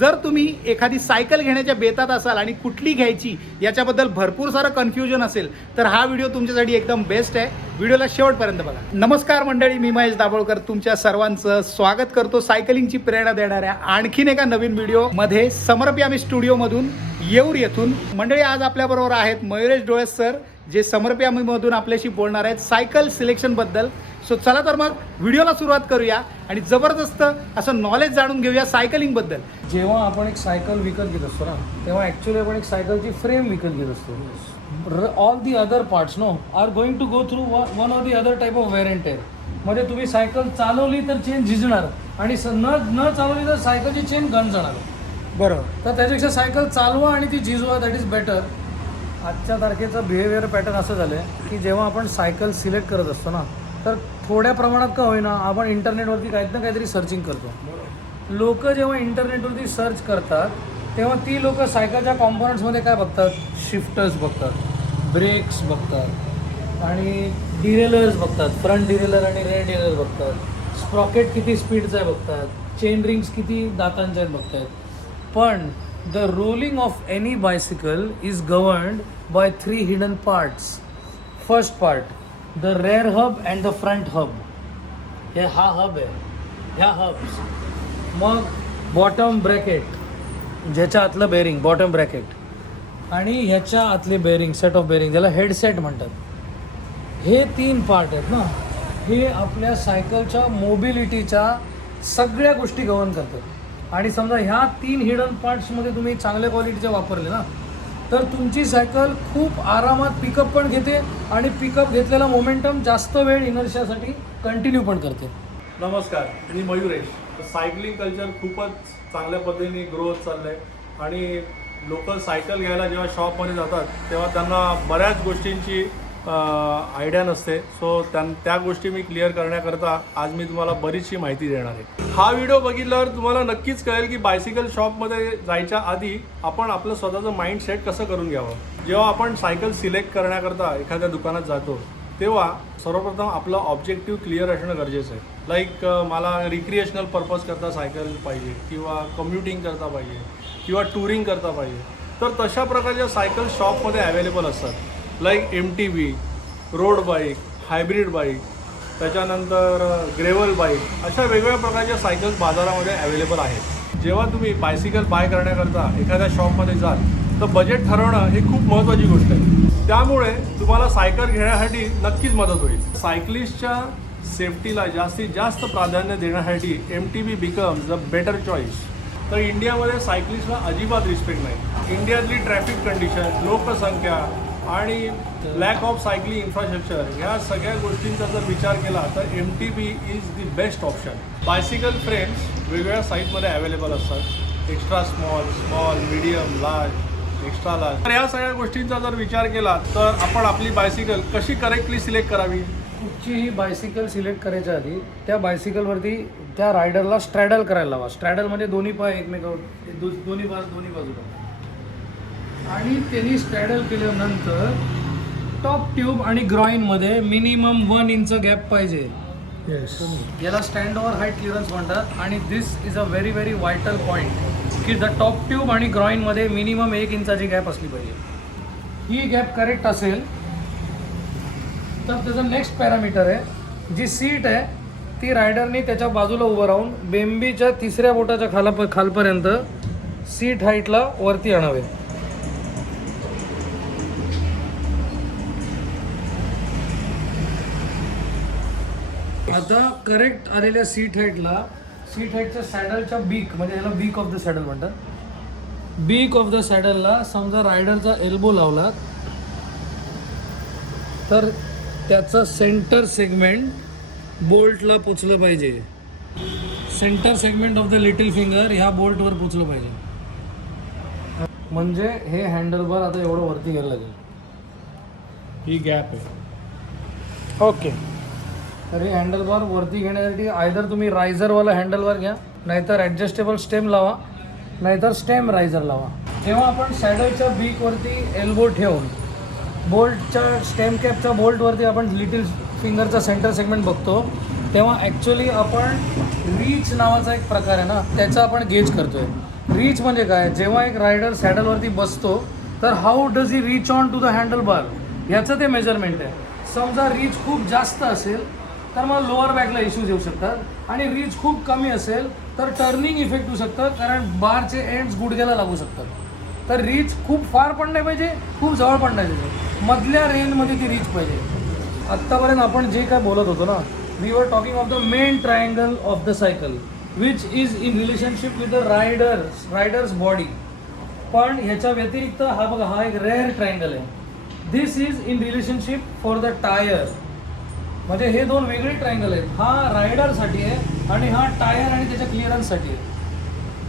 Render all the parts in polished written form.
जर तुम्ही एखादी सायकल घेण्याच्या बेतात असाल आणि कुठली घ्यायची याच्याबद्दल भरपूर सारं कन्फ्युजन असेल तर हा व्हिडिओ तुमच्यासाठी एकदम बेस्ट आहे. व्हिडिओला शेवटपर्यंत बघा. नमस्कार मंडळी, मी महेश दाभोळकर तुमच्या सर्वांचं स्वागत करतो सायकलिंगची प्रेरणा देणाऱ्या आणखीन एका नवीन व्हिडिओमध्ये समर्पी आम्ही स्टुडिओमधून येथून. मंडळी, आज आपल्याबरोबर आहेत मयुरेश डोळे सर, जे समर्पी आम्ही मधून आपल्याशी बोलणार आहेत सायकल सिलेक्शनबद्दल. सो चला तर मग व्हिडिओला सुरुवात करूया आणि जबरदस्त असं नॉलेज जाणून घेऊया सायकलिंगबद्दल. जेव्हा आपण एक सायकल विकत घेत असतो ना, तेव्हा ॲक्च्युली आपण एक सायकलची फ्रेम विकत घेत असतो. All the other parts are going to go through one or the other type of wear and tear. म्हणजे तुम्ही सायकल चालवली तर चेन झिजणार आणि न चालवली तर सायकलची चेन गंजणार. बरोबर. तर त्याच्यापेक्षा सायकल चालवा आणि ती झिजवा, दॅट इज बेटर. आजच्या तारखेचं बिहेवियर पॅटर्न असं झालं आहे की जेव्हा आपण सायकल सिलेक्ट करत असतो ना, तर थोड्या प्रमाणात का होईना आपण इंटरनेटवरती काहीतरी सर्चिंग करतो. लोक जेव्हा इंटरनेटवरती सर्च करतात तेव्हा ती लोक सायकलच्या कॉम्पोनंट्समध्ये काय बघतात? शिफ्टर्स बघतात, ब्रेक्स बघतात आणि डिरेलर्स बघतात. फ्रंट डिरेलर आणि रेअर डिरेलर बघतात. स्प्रॉकेट किती स्पीडचं आहे बघतात. चेन रिंग्स किती दातांच्या आहेत बघतात. पण the rolling of any bicycle is governed bye 3 hidden parts. First part, the rare hub and the front hub. हे हा हब आहे, ह्या हब्स. मग बॉटम ब्रॅकेट, ज्याच्या आतलं बेरिंग बॉटम ब्रॅकेट, आणि ह्याच्या आतले बेरिंग, सेट ऑफ बेरिंग, ज्याला हेडसेट म्हणतात. हे 3 पार्ट आहेत ना, हे आपल्या सायकलच्या मोबिलिटीच्या सगळ्या गोष्टी गव्हर्न करतात. आणि समजा ह्या 3 हिडन पार्ट्समध्ये तुम्ही चांगल्या क्वालिटीचे वापरले ना, तर तुमची सायकल खूप आरामात पिकअप पण घेते आणि पिकअप घेतलेला मोमेंटम जास्त वेळ इनर्शियासाठी कंटिन्यू पण करते. नमस्कार, मी मयुरेश. सायकलिंग कल्चर खूपच चांगल्या पद्धतीने ग्रो होत चाललं आहे आणि लोक सायकल घ्यायला जेव्हा शॉपमध्ये जातात तेव्हा त्यांना बऱ्याच गोष्टींची आयडिया नसते. सो त्या गोष्टी मी क्लिअर करण्याकरता आज मी तुम्हाला बरीचशी माहिती देणार आहे. हा व्हिडिओ बघितल्यावर तुम्हाला नक्कीच कळेल की बायसिकल शॉपमध्ये जायच्या आधी आपण आपलं स्वतःचं माइंड सेट कसं करून घ्यावं. जेव्हा आपण सायकल सिलेक्ट करण्याकरता एखाद्या दुकानात जातो तेव्हा सर्वप्रथम आपलं ऑब्जेक्टिव्ह क्लिअर असणं गरजेचं आहे. लाईक मला रिक्रिएशनल पर्पज करता सायकल पाहिजे किंवा कम्युटिंग करता पाहिजे किंवा टुरिंग करता पाहिजे, तर तशा प्रकारच्या सायकल शॉपमध्ये अवेलेबल असतात. Like MTB, road bike, hybrid bike, त्याच्यानंतर ग्रेव्हल बाईक, अशा वेगवेगळ्या प्रकारच्या सायकल्स बाजारामध्ये अवेलेबल आहेत. जेव्हा तुम्ही बायसिकल बाय करण्याकरता एखाद्या शॉपमध्ये जाल तर बजेट ठरवणं ही खूप महत्त्वाची गोष्ट आहे. त्यामुळे तुम्हाला सायकल घेण्यासाठी नक्कीच मदत होईल. सायकलिस्टच्या सेफ्टीला जास्तीत जास्त प्राधान्य देण्यासाठी MTB becomes the better choice. तर इंडियामध्ये सायकलिस्टला अजिबात रिस्पेक्ट नाही. इंडियातली ट्रॅफिक कंडिशन, लोकसंख्या आणि लॅक ऑफ सायकलिंग इन्फ्रास्ट्रक्चर, ह्या सगळ्या गोष्टींचा जर विचार केला तर MTB is the best option. Bicycle frames वेगवेगळ्या साईजमध्ये अवेलेबल असतात. Extra small, medium, large, extra large. तर ह्या सगळ्या गोष्टींचा जर विचार केला तर आपण आपली बायसिकल कशी करेक्टली सिलेक्ट करावी. कुठचीही बायसिकल सिलेक्ट करायच्या आधी त्या बायसिकलवरती त्या रायडरला स्ट्रॅडल करायला लावा. स्ट्रॅडल म्हणजे दोन्ही पाय एकमेकावर, दोन्ही बाजूला. आणि त्यांनी स्ट्रॅडल केल्यानंतर टॉप ट्यूब आणि ग्रॉईनमध्ये मिनिमम 1 इंच गॅप पाहिजे. याला स्टँड ओव्हर हाईट क्लिअरन्स म्हणतात. आणि this is a very very vital point की द टॉप ट्यूब आणि ग्रॉईनमध्ये मिनिमम 1 इंचाची गॅप असली पाहिजे. ही गॅप करेक्ट असेल तर त्याचं नेक्स्ट पॅरामीटर आहे, जी सीट आहे ती रायडरनी त्याच्या बाजूला उभं राहून बेंबीच्या 3ऱ्या बोटाच्या खालपर्यंत सीट हाईटला वरती आणावे. आता करेक्ट आलेल्या सीट हाईटच्या सॅडलच्या बीक, म्हणजे याला बीक ऑफ द सॅडल म्हणतात. बीक ऑफ द सॅडलला समजा रायडरचा एल्बो लावला तर त्याचं सेंटर सेगमेंट बोल्टला पोचलं पाहिजे. Centre segment of the little finger ह्या बोल्टवर पोचलं पाहिजे. म्हणजे हे हँडलबार आता एवढं वरती घ्यायला लागेल. ही गॅप आहे. ओके, तर हे हँडलबार वरती घेण्यासाठी आयदर तुम्ही रायझरवाला हँडलबार घ्या, नाहीतर ॲडजस्टेबल स्टेम लावा, नाहीतर स्टेम रायझर लावा. तेव्हा आपण सॅडलच्या बीकवरती एल्बो ठेवून बोल्टच्या स्टेम कॅपच्या बोल्टवरती आपण लिटिल फिंगरचा सेंटर सेगमेंट बघतो, तेव्हा ॲक्च्युली आपण रीच नावाचा एक प्रकार आहे ना, त्याचा आपण गेज करतो आहे. रीच म्हणजे काय, जेव्हा एक रायडर सॅडलवरती बसतो तर how does he reach on to the handle bar, ह्याचं ते मेजरमेंट आहे. समजा रीच खूप जास्त असेल तर मग लोअर बॅकला इश्यूज येऊ शकतात, आणि रीच खूप कमी असेल तर टर्निंग इफेक्ट होऊ शकतं, कारण बारचे एंड्स गुडघ्याला लागू शकतात. तर रीच खूप फार पण नाही पाहिजे, खूप जवळ पण नाही पाहिजे, मधल्या रेंजमध्ये ती रीच पाहिजे. आत्तापर्यंत आपण जे काय बोलत होतो ना, we were talking of the main triangle of the cycle which is in relationship with the rider's body. पण ह्याच्या व्यतिरिक्त हा बघा, हा एक रेअर ट्रायंगल आहे. This is in relationship for the tyre. म्हणजे हे दोन वेगळे ट्रायंगल आहेत. हा रायडरसाठी आहे आणि हा टायर आणि त्याच्या क्लिअरन्ससाठी आहे.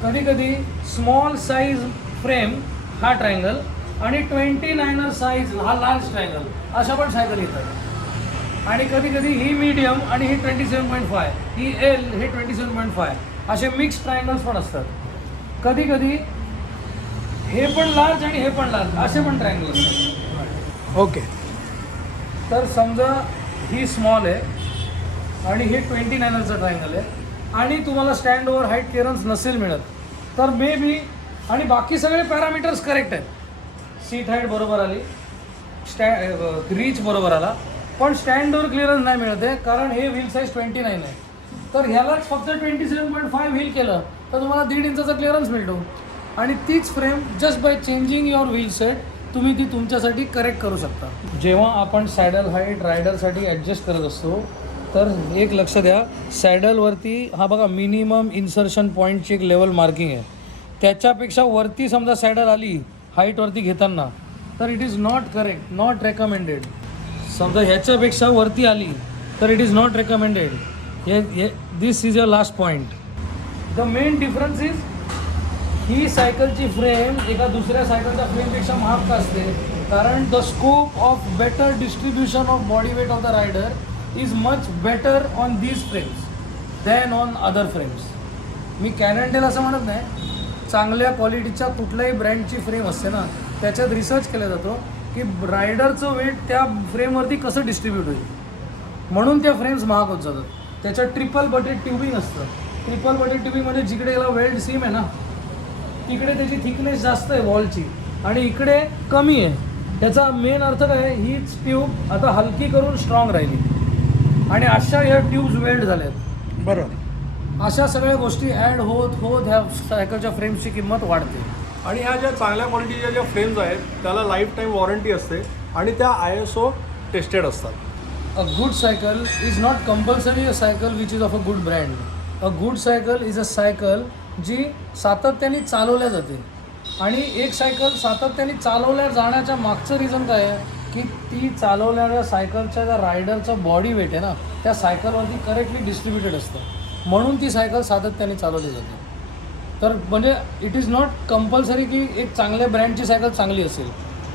कधी कधी स्मॉल साईज फ्रेम हा ट्रायंगल आणि 29er साईज हा लार्ज ट्रायंगल, अशा पण सायकल येतात. आणि कधी कधी ही मीडियम आणि ही 27.5, ही एल हे 27.5, असे मिक्स ट्रायंगल्स पण असतात. कधी कधी हे पण लार्ज आणि हे पण लार्ज असे पण ट्रायंगल असतात. ओके. तर समजा ही स्मॉल आहे आणि हे 29erचं ट्रायंगल आहे, आणि तुम्हाला स्टँड ओव्हर हाईट क्लिअरन्स नसेल मिळत, तर मे बी, आणि बाकी सगळे पॅरामीटर्स करेक्ट आहेत, सीट हाईट बरोबर आली, रीच बरोबर आला, पण स्टँड ओव्हर क्लिअरन्स नाही मिळत आहे, कारण हे व्हील साईज 29 आहे. तर ह्यालाच फक्त 27.5 व्हील केलं तर तुम्हाला 1.5 इंचाचा क्लिअरन्स मिळतो. आणि तीच frame just by changing your wheel set तुम्ही ती तुमच्यासाठी करेक्ट करू शकता. जेव्हा आपण सॅडल हाईट रायडरसाठी ॲडजस्ट करत असतो तर एक लक्ष द्या, सॅडलवरती हा बघा मिनिमम इन्सर्शन पॉईंटची एक लेवल मार्किंग आहे. त्याच्यापेक्षा वरती समजा सॅडल आली हाईटवरती घेताना तर it is not correct, not recommended. समजा ह्याच्यापेक्षा वरती आली तर it is not recommended. This is a last point. The main difference is he सायकलची फ्रेम एका दुसऱ्या सायकलच्या फ्रेमपेक्षा महाग का असते, कारण the scope of better distribution of body weight of the rider is much better on these frames than on other frames. मी Cannondale असं म्हणत नाही, चांगल्या क्वालिटीच्या कुठल्याही ब्रँडची फ्रेम असते ना, त्याच्यात रिसर्च केला जातो की रायडरचं वेट त्या फ्रेमवरती कसं डिस्ट्रीब्यूट होईल, म्हणून त्या फ्रेम्स महाग होत जातात. त्याच्यात ट्रिपल बटेड ट्युबिंग असतं. ट्रिपल बटेड ट्युबिंग म्हणजे जिकडे याला वेल्ड सीम आहे ना, तिकडे त्याची थिकनेस जास्त आहे वॉलची आणि इकडे कमी आहे. त्याचा मेन अर्थ काय आहे, हीच ट्यूब आता हलकी करून स्ट्रॉंग राहिली आणि अशा ह्या ट्यूब्स वेल्ड झाल्यात. बरोबर. अशा सगळ्या गोष्टी ॲड होत होत ह्या सायकलच्या फ्रेम्सची किंमत वाढते. आणि ह्या ज्या चांगल्या क्वालिटीच्या ज्या फ्रेम्स आहेत त्याला लाईफ टाईम वॉरंटी असते आणि त्या ISO टेस्टेड असतात. A good cycle is not compulsory a cycle which is of a good brand. A good cycle is a cycle जी सातत्याने चालवल्या जाते. आणि एक सायकल सातत्याने चालवल्या जाण्याच्या मागचं रिझन काय आहे की ती चालवणाऱ्या सायकलच्या ज्या रायडरचं बॉडी वेट आहे ना, त्या सायकलवरती करेक्टली डिस्ट्रीब्युटेड असतं, म्हणून ती सायकल सातत्याने चालवली जाते. तर म्हणजे इट इज नॉट कंपल्सरी की एक चांगल्या ब्रँडची सायकल चांगली असेल.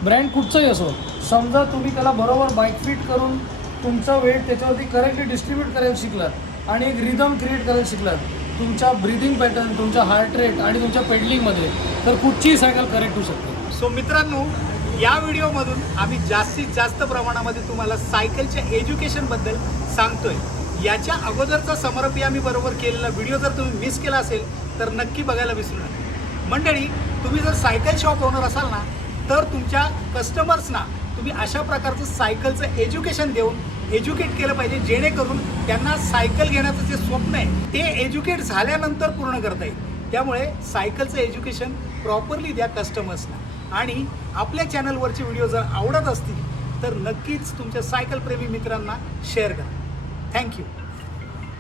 ब्रँड कुठचंही असो, समजा तुम्ही त्याला बरोबर बाईक फिट करून तुमचा वेट त्याच्यावरती करेक्टली डिस्ट्रीब्यूट करायला शिकलात आणि एक रिदम क्रिएट करायला शिकलात तुमच्या ब्रिदिंग पॅटर्न, तुमच्या हार्ट रेट आणि तुमच्या पेडलिंगमध्ये, तर कुठचीही सायकल करेक्ट होऊ शकते. सो मित्रांनो, या व्हिडिओमधून आम्ही जास्तीत जास्त प्रमाणामध्ये तुम्हाला सायकलच्या एज्युकेशनबद्दल सांगतोय. याच्या अगोदरचा समरपी आम्ही बरोबर केलेला व्हिडिओ जर तुम्ही मिस केला असेल तर नक्की बघायला विसरू नका. मंडळी, तुम्ही जर सायकल शॉप ओनर असाल ना, तर तुमच्या कस्टमर्सना तुम्ही अशा प्रकारचं सायकलचं एज्युकेशन देऊन एज्युकेट केलं पाहिजे, जेणेकरून त्यांना सायकल घेण्याचं जे स्वप्न आहे ते एज्युकेट झाल्यानंतर पूर्ण करता येईल. त्यामुळे सायकलचं एज्युकेशन प्रॉपरली द्या कस्टमर्सना. आणि आपल्या चॅनलवरचे व्हिडिओ जर आवडत असतील तर नक्कीच तुमच्या सायकल प्रेमी मित्रांना शेअर करा. थँक्यू.